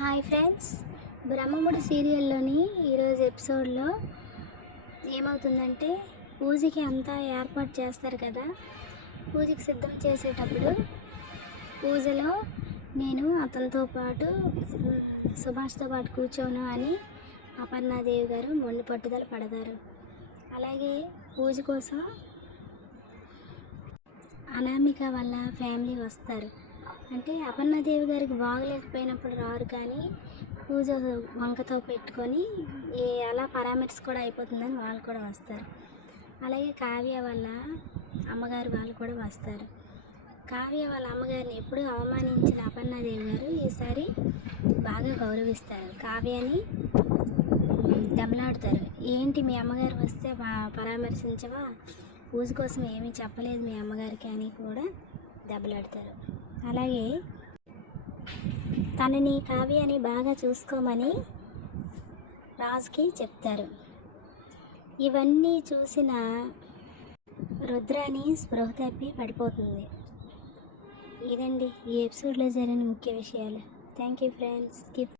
Hi friends. Brahmamudi సీరియల్లోని ఈరోజు ఎపిసోడ్లో ఏమవుతుందంటే పూజకి అంతా ఏర్పాటు చేస్తారు కదా. పూజకి సిద్ధం చేసేటప్పుడు పూజలో నేను అతనితో పాటు సుభాష్తో పాటు కూర్చోను అని అపర్ణాదేవి గారు మొండి పట్టుదల పడతారు. అలాగే పూజ కోసం అనామిక వాళ్ళ ఫ్యామిలీ వస్తారు. అంటే అపర్ణదేవి గారికి బాగలేకపోయినప్పుడు రారు కానీ పూజ వంకతో పెట్టుకొని ఏ అలా పరామర్శ కూడా అయిపోతుందని వాళ్ళు కూడా వస్తారు. అలాగే కావ్య వాళ్ళ అమ్మగారు వాళ్ళు కూడా వస్తారు. కావ్య వాళ్ళ అమ్మగారిని ఎప్పుడూ అవమానించిన అపర్ణాదేవి గారు ఈసారి బాగా గౌరవిస్తారు. కావ్యని దెబ్బలాడతారు ఏంటి మీ అమ్మగారు వస్తే పరామర్శించవా? పూజ కోసం ఏమీ చెప్పలేదు మీ అమ్మగారికి అని కూడా దెబ్బలాడతారు అలాగే తనని కావ్యాన్ని బాగా చూసుకోమని రాజుకి చెప్తారు. ఇవన్నీ చూసిన రుద్రాని స్పృహ తప్పి పడిపోతుంది. ఇదండి ఈ ఎపిసోడ్లో జరిగిన ముఖ్య విషయాలు. Thank you friends keep